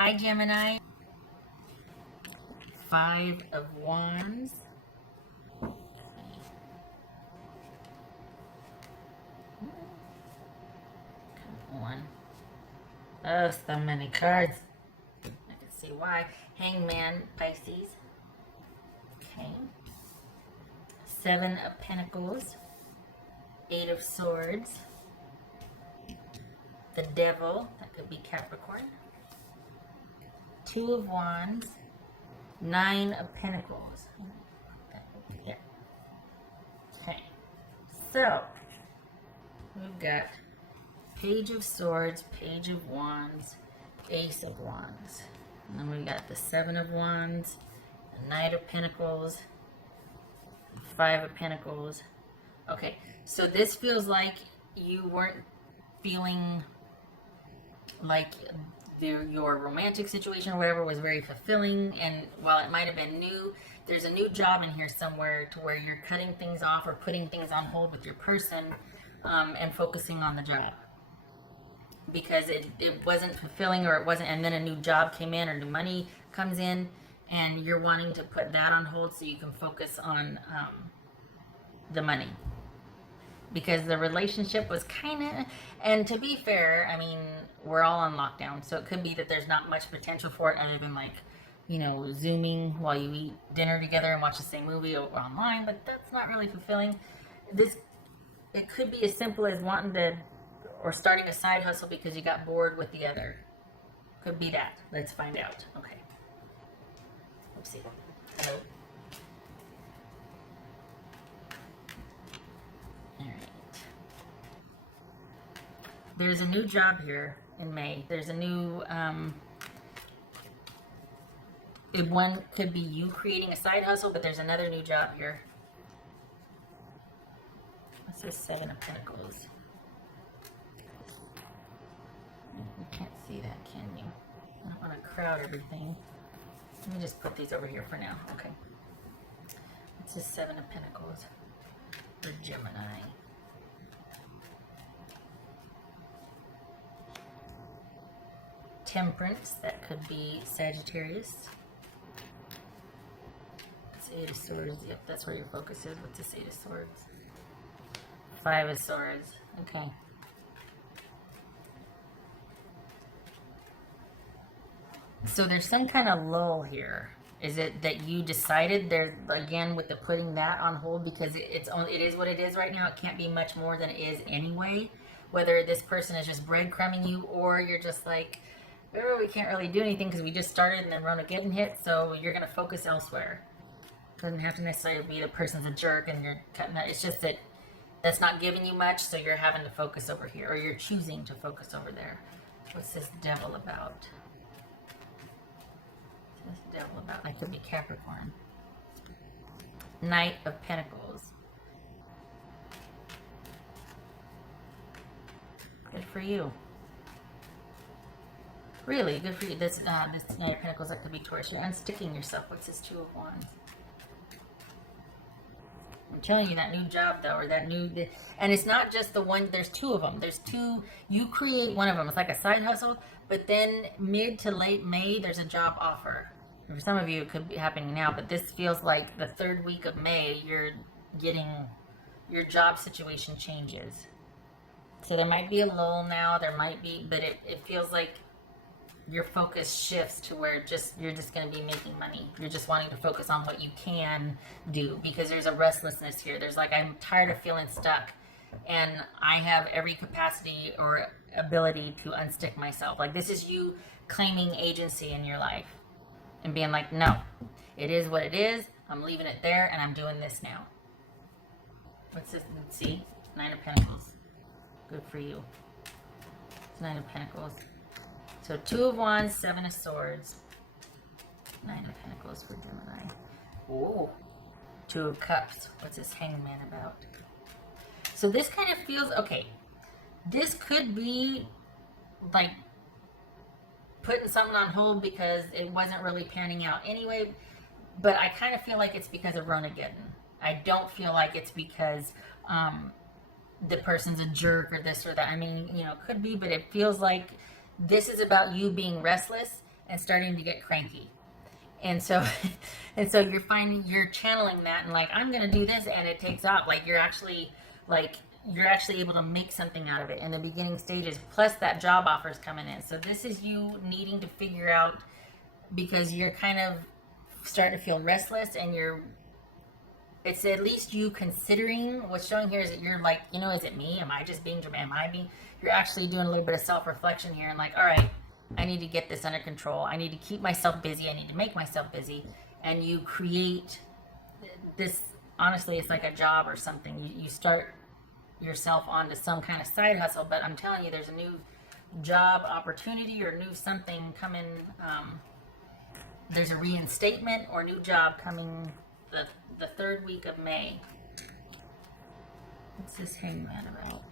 Hi, Gemini. Five of Wands. Come on. Oh, so many cards. I can see why. Hangman, Pisces. Okay. Seven of Pentacles. Eight of Swords. The Devil. That could be Capricorn. Two of Wands. Nine of Pentacles. Yeah. Okay. So, we've got Page of Swords, Page of Wands, Ace of Wands. And then we've got the Seven of Wands, the Knight of Pentacles, Five of Pentacles. Okay, so this feels like you weren't feeling like your romantic situation or whatever was very fulfilling, and while it might have been new, there's a new job in here somewhere to where you're cutting things off or putting things on hold with your person and focusing on the job because it wasn't fulfilling, or it wasn't, and then a new job came in or new money comes in and you're wanting to put that on hold so you can focus on the money, because the relationship was kind of, and to be fair, I mean, we're all on lockdown, so it could be that there's not much potential for it other than, like, you know, Zooming while you eat dinner together and watch the same movie online, but that's not really fulfilling. It could be as simple as wanting to, or starting a side hustle because you got bored with the other. Could be that. Let's find out. Okay. Let's see. Hello. There's a new job here in May. There's a new, one could be you creating a side hustle, but there's another new job here. What's this Seven of Pentacles? You can't see that, can you? I don't want to crowd everything. Let me just put these over here for now. Okay. What's this Seven of Pentacles for Gemini? Temperance, that could be Sagittarius. It's Eight of Swords, yep, that's where your focus is. What's this Eight of Swords? Five of Swords, okay. So there's some kind of lull here. Is it that you decided there's, again, with the putting that on hold, because it is what it is right now. It can't be much more than it is anyway. Whether this person is just breadcrumbing you, or you're just like, oh, we can't really do anything because we just started and then Ronageddon hit, so you're going to focus elsewhere. Doesn't have to necessarily be the person's a jerk and you're cutting that. It's just that that's not giving you much, so you're having to focus over here, or you're choosing to focus over there. What's this Devil about? What's this Devil about? That could be Capricorn. Knight of Pentacles. Good for you. Really, good for you. This Knight of Pentacles, that could be Taurus. You're unsticking yourself. What's this Two of Wands? I'm telling you, that new job, though, or that new... And it's not just the one. There's two of them. There's two. You create one of them. It's like a side hustle. But then mid to late May, there's a job offer. For some of you, it could be happening now. But this feels like the third week of May, you're getting... Your job situation changes. So there might be a lull now. There might be... But it feels like your focus shifts to where you're just going to be making money. You're just wanting to focus on what you can do, because there's a restlessness here. There's like, I'm tired of feeling stuck, and I have every capacity or ability to unstick myself. Like, this is you claiming agency in your life and being like, no, it is what it is. I'm leaving it there and I'm doing this now. What's this? Let's see. Nine of Pentacles. Good for you. It's Nine of Pentacles. So Two of Wands, Seven of Swords, Nine of Pentacles for Gemini. Ooh. Two of Cups. What's this Hangman about? So this kind of feels, okay, this could be like putting something on hold because it wasn't really panning out anyway, but I kind of feel like it's because of Ronageddon. I don't feel like it's because the person's a jerk or this or that. I mean, you know, could be, but it feels like this is about you being restless and starting to get cranky. And so and so you're finding you're channeling that and like I'm gonna do this, and it takes off. Like you're actually able to make something out of it in the beginning stages, plus that job offer is coming in. So this is you needing to figure out, because you're kind of starting to feel restless, and it's at least you considering. What's showing here is that you're like, you know, is it me? Am I just being dramatic? Am I being, you're actually doing a little bit of self-reflection here and like, all right, I need to get this under control. I need to keep myself busy. I need to make myself busy. And you create this, honestly, it's like a job or something. You start yourself onto some kind of side hustle, but I'm telling you, there's a new job opportunity or new something coming. There's a reinstatement or new job coming the third week of May. What's this hangman about?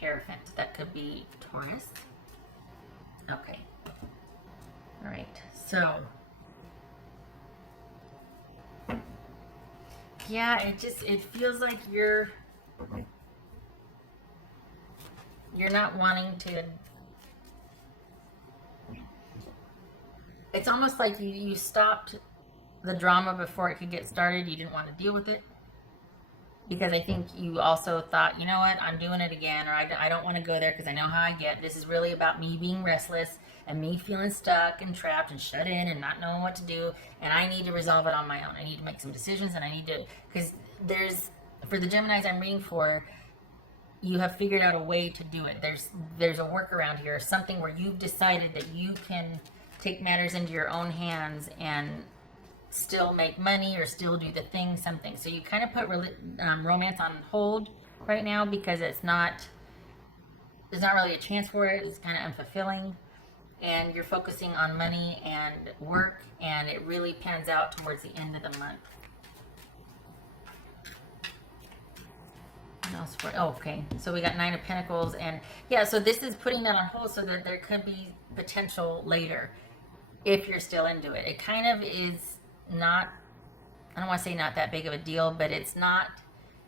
Hierophant. That could be Taurus. Okay. All right. So, yeah, it feels like you're not wanting to. It's almost like you stopped the drama before it could get started. You didn't want to deal with it. Because I think you also thought, you know what, I'm doing it again, or I don't want to go there because I know how I get. This is really about me being restless and me feeling stuck and trapped and shut in and not knowing what to do, and I need to resolve it on my own. I need to make some decisions, and I need to, because for the Geminis I'm reading for, you have figured out a way to do it. There's a workaround here, something where you've decided that you can take matters into your own hands and still make money or still do the thing, something. So you kind of put romance on hold right now because there's not really a chance for it. It's kind of unfulfilling, and you're focusing on money and work, and it really pans out towards the end of the month. Okay, so we got 9 of Pentacles, and yeah, so this is putting that on hold so that there could be potential later if you're still into it. It kind of is not, I don't want to say not that big of a deal, but it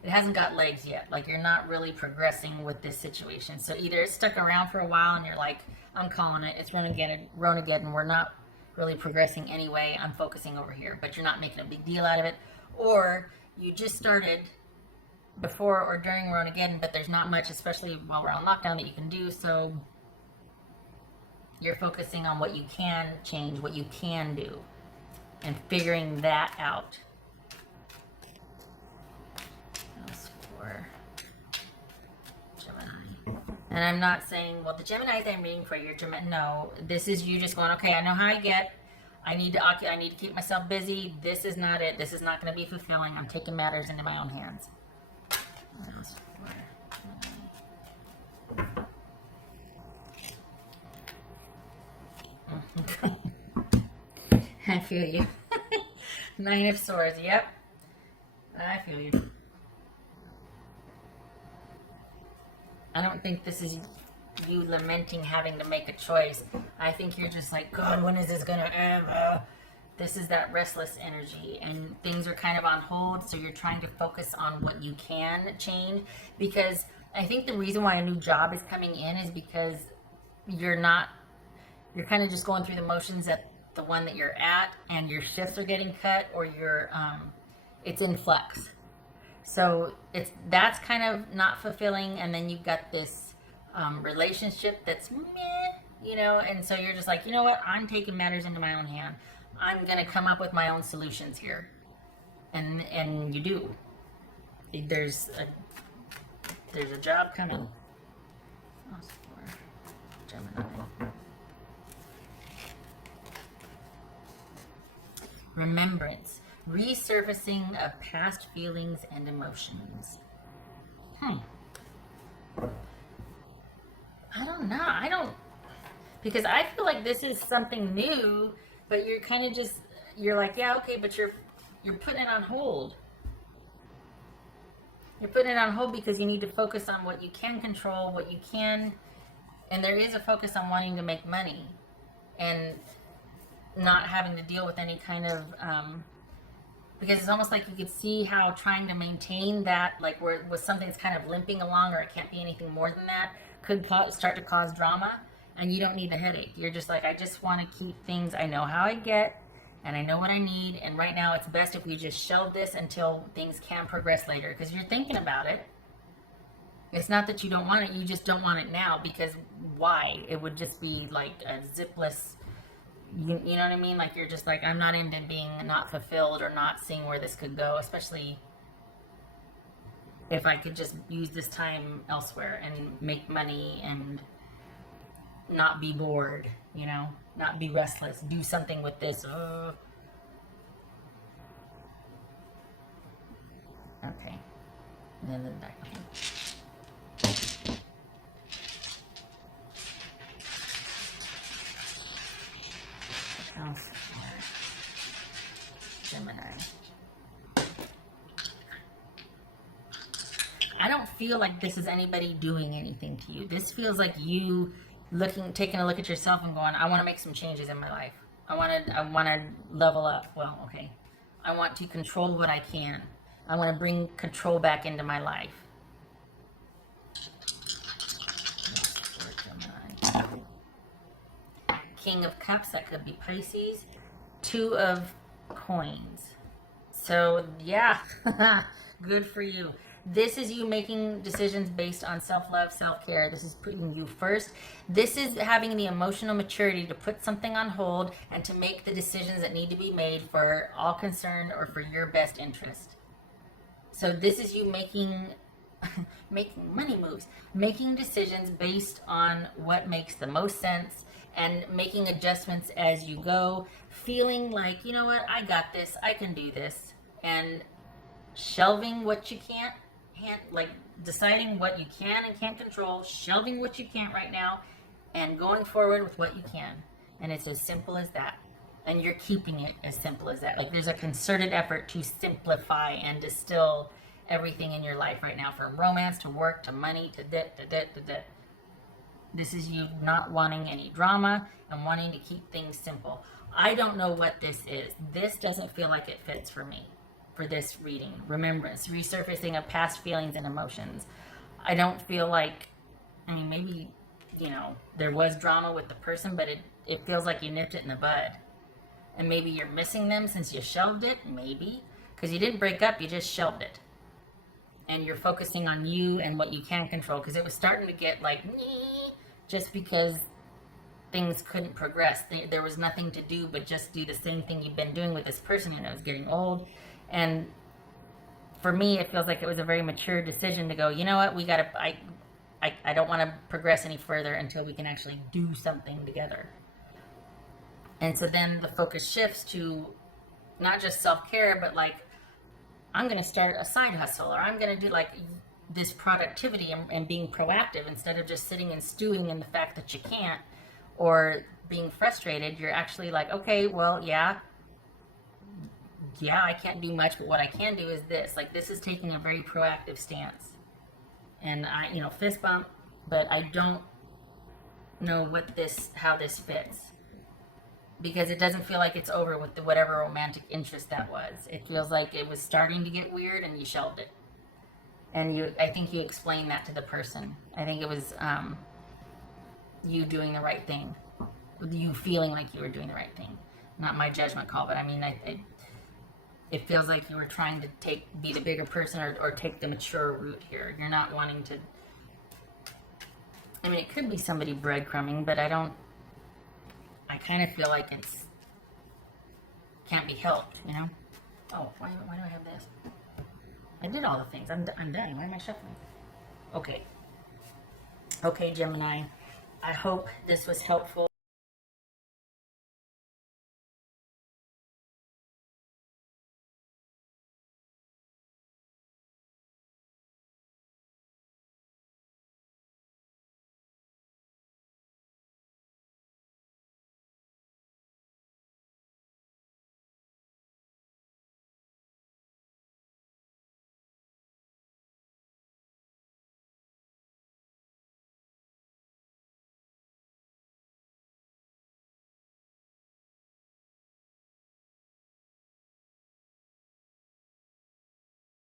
hasn't got legs yet. Like you're not really progressing with this situation. So either it's stuck around for a while and you're like, I'm calling it, it's Ronageddon, we're not really progressing anyway, I'm focusing over here, but you're not making a big deal out of it. Or you just started before or during Ronageddon, but there's not much, especially while we're on lockdown, that you can do. So you're focusing on what you can change, what you can do, and figuring that out. That's for Gemini. And I'm not saying, well, the Geminis I'm reading for, your Gemini. No, this is you just going, okay, I know how I get. I need to keep myself busy. This is not it. This is not going to be fulfilling. I'm taking matters into my own hands. That's for I feel you. 9 of Swords, yep. I feel you. I don't think this is you lamenting having to make a choice. I think you're just like, God, when is this going to end? This is that restless energy, and things are kind of on hold, so you're trying to focus on what you can change. Because I think the reason why a new job is coming in is because you're kind of just going through the motions at the one that you're at, and your shifts are getting cut, or it's in flux. So that's kind of not fulfilling, and then you've got this relationship that's meh, you know, and so you're just like, you know what, I'm taking matters into my own hand. I'm gonna come up with my own solutions here, and you do. There's a job coming. Gemini. Remembrance, resurfacing of past feelings and emotions. I don't know. Because I feel like this is something new, but you're kind of you're like, yeah, okay, but you're putting it on hold. You're putting it on hold because you need to focus on what you can control, what you can, and there is a focus on wanting to make money and not having to deal with any kind of, because it's almost like you could see how trying to maintain that, like where with something that's kind of limping along, or it can't be anything more than that, could start to cause drama. and you don't need the headache. You're just like, I just want to keep things, I know how I get, and I know what I need, and right now it's best if we just shelve this until things can progress later, because you're thinking about it. It's not that you don't want it, you just don't want it now, because why? It would just be like a zipless, you know what I mean? Like, you're just like, I'm not into being not fulfilled or not seeing where this could go, especially if I could just use this time elsewhere and make money and not be bored, you know, not be restless, do something with this. Okay. And then the back. Gemini. I don't feel like this is anybody doing anything to you. This feels like you taking a look at yourself and going, I want to make some changes in my life. I want to level up. Well, okay. I want to control what I can. I want to bring control back into my life. King of Cups, that could be Pisces. Two of Coins. So, yeah, good for you. This is you making decisions based on self-love, self-care. This is putting you first. This is having the emotional maturity to put something on hold and to make the decisions that need to be made for all concerned or for your best interest. So this is you making money moves, making decisions based on what makes the most sense and making adjustments as you go, feeling like, you know what, I got this, I can do this, and shelving what you can't, like deciding what you can and can't control, shelving what you can't right now, and going forward with what you can. And it's as simple as that. And you're keeping it as simple as that. Like, there's a concerted effort to simplify and distill everything in your life right now, from romance to work to money to debt to debt to debt. This is you not wanting any drama and wanting to keep things simple. I don't know what this is. This doesn't feel like it fits for me. For this reading, remembrance, resurfacing of past feelings and emotions. I don't feel like, I mean, maybe, you know, there was drama with the person, but it feels like you nipped it in the bud. And maybe you're missing them since you shelved it, maybe. Because you didn't break up, you just shelved it. And you're focusing on you and what you can control. Because it was starting to get like, just because things couldn't progress. There was nothing to do but just do the same thing you've been doing with this person, and it was getting old. And for me, it feels like it was a very mature decision to go, you know what, I don't want to progress any further until we can actually do something together. And so then the focus shifts to not just self-care, but like, I'm going to start a side hustle, or I'm going to do like this productivity and being proactive instead of just sitting and stewing in the fact that you can't, or being frustrated. You're actually like, okay, well, yeah, I can't do much, but what I can do is this. Like, this is taking a very proactive stance. And I, you know, fist bump, but I don't know how this fits. Because it doesn't feel like it's over with whatever romantic interest that was. It feels like it was starting to get weird and you shelved it. And I think you explained that to the person. I think it was you doing the right thing. You feeling like you were doing the right thing. Not my judgment call, but I mean, it feels like you were trying to be the bigger person or take the mature route here. You're not wanting to, I mean, it could be somebody breadcrumbing, but I kind of feel like can't be helped, you know? Oh, why do I have this? I did all the things. I'm done. Why am I shuffling? Okay. Okay, Gemini. I hope this was helpful.